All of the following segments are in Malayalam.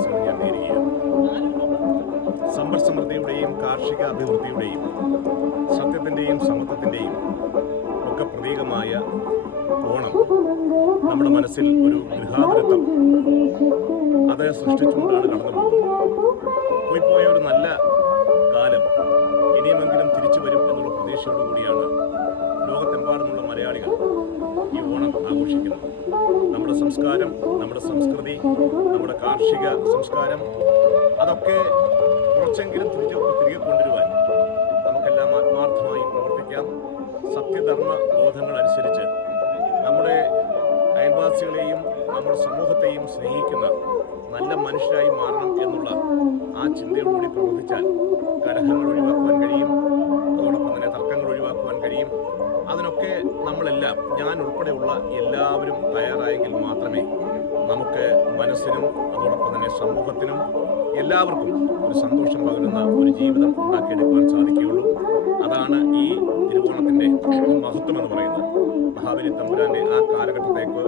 ഓണാശംസകൾ ഞാൻ നേരുകയാണ്. സമ്പൽ സമൃദ്ധിയുടെയും കാർഷിക അഭിവൃദ്ധിയുടെയും സത്യത്തിൻ്റെയും സമത്വത്തിൻ്റെയും ഒക്കെ പ്രതീകമായ ഓണം നമ്മുടെ മനസ്സിൽ ഒരു ഗൃഹാതുരത്വം അത് സൃഷ്ടിച്ചുകൊണ്ടാണ് കടന്നു പോകുന്നത്. പോയ ഒരു നല്ല കാലം ഇനിയുമെങ്കിലും തിരിച്ചു വരും എന്നുള്ള പ്രതീക്ഷയോടുകൂടിയാണ് ലോകത്തെമ്പാടുമുള്ള മലയാളികൾ ഈ ഓണം ആഘോഷിക്കുന്നത്. നമ്മുടെ സംസ്കാരം, നമ്മുടെ സംസ്കൃതി, നമ്മുടെ കാർഷിക സംസ്കാരം അതൊക്കെ കുറച്ചെങ്കിലും തിരികെ കൊണ്ടുവരുവാൻ നമുക്കെല്ലാം ആത്മാർത്ഥമായി പ്രവർത്തിക്കാം. സത്യധർമ്മ ബോധങ്ങൾ അനുസരിച്ച് നമ്മുടെ അയൽവാസികളെയും നമ്മുടെ സമൂഹത്തെയും സ്നേഹിക്കുന്ന നല്ല മനുഷ്യരായി മാറണം എന്നുള്ള ആ ചിന്തയോടുകൂടി പ്രവർത്തിച്ചാൽ കലഹങ്ങൾ ഒഴിവാക്കുവാൻ കഴിയും. അതോടൊപ്പം തന്നെ തർക്കങ്ങൾ ഒഴിവാക്കുവാൻ കഴിയും. അതിനൊക്കെ നമ്മളെല്ലാം, ഞാൻ ഉൾപ്പെടെയുള്ള എല്ലാവരും തയ്യാറായെങ്കിൽ മാത്രമേ നമുക്ക് മനസ്സിനും അതോടൊപ്പം തന്നെ സമൂഹത്തിനും എല്ലാവർക്കും ഒരു സന്തോഷം പകരുന്ന ഒരു ജീവിതം ഉണ്ടാക്കിയെടുക്കുവാൻ സാധിക്കുകയുള്ളൂ. അതാണ് ഈ തിരുവോണത്തിൻ്റെ മഹത്വം എന്ന് പറയുന്നത്. മഹാബലി തമ്പുരാൻ്റെ ആ കാലഘട്ടത്തിലേക്ക്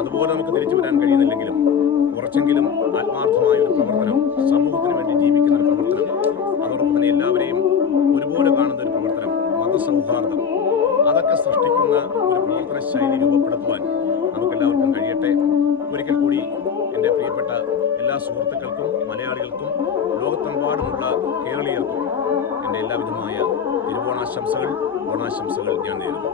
അതുപോലെ നമുക്ക് തിരിച്ചു വരാൻ കഴിയുന്നില്ലെങ്കിലും കുറച്ചെങ്കിലും ആത്മാർത്ഥമായ ഒരു പ്രവർത്തനം, സമൂഹത്തിന് വേണ്ടി ജീവിക്കുന്ന ഒരു പ്രവർത്തനം, അതോടൊപ്പം തന്നെ എല്ലാവരെയും ഒരുപോലെ കാണുന്ന ഒരു പ്രവർത്തനം, മതസൗഹാർദ്ദം, അതൊക്കെ സൃഷ്ടിക്കുന്ന ഒരു പ്രവർത്തന ശൈലി രൂപപ്പെടുത്തുവാൻ നമുക്കെല്ലാവർക്കും കഴിയട്ടെ. ഒരിക്കൽ കൂടി എൻ്റെ പ്രിയപ്പെട്ട എല്ലാ സുഹൃത്തുക്കൾക്കും, മലയാളികൾക്കും, ലോകത്തെമ്പാടുമുള്ള കേരളീയർക്കും എൻ്റെ എല്ലാവിധമായ ഓണാശംസകൾ ഞാൻ നേരുന്നു.